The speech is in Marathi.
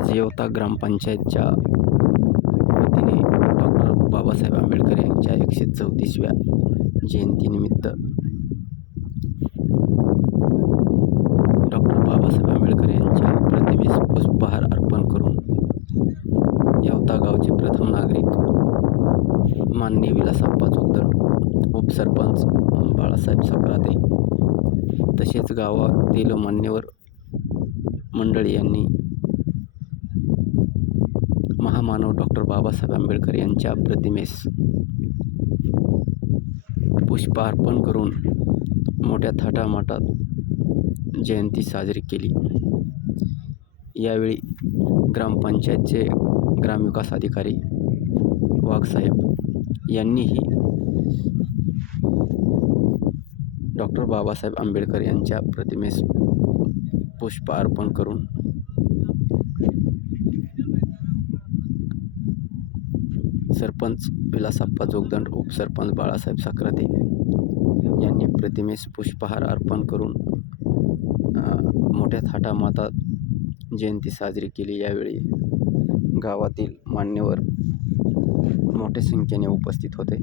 आज येवता ग्रामपंचायतच्या वतीने डॉक्टर बाबासाहेब आंबेडकर यांच्या 134व्या जयंतीनिमित्त डॉक्टर बाबासाहेब आंबेडकर यांच्या प्रतिमेस पुष्पहार अर्पण करून येवता गावचे प्रथम नागरिक माननीय विलासप्पा जोगदंड, उपसरपंच बाळासाहेब सक्राते तसेच गावातील मान्यवर मंडळी यांनी महामानव डॉक्टर बाबासाहेब आंबेडकर यांच्या प्रतिमेस पुष्पार्पण करून मोठ्या थाटामाटात जयंती साजरी केली. यावेळी ग्रामपंचायतचे ग्रामविकास अधिकारी वाघसाहेब यांनीही डॉक्टर बाबासाहेब आंबेडकर यांच्या प्रतिमेस पुष्प अर्पण करून सरपंच विलासप्पा जोगदंड, उपसरपंच बाळासाहेब सक्राते यांनी प्रतिमेस पुष्पहार अर्पण करून मोठ्या थाटामाटात जयंती साजरी केली. यावेळी गावातील मान्यवर मोठ्या संख्येने उपस्थित होते.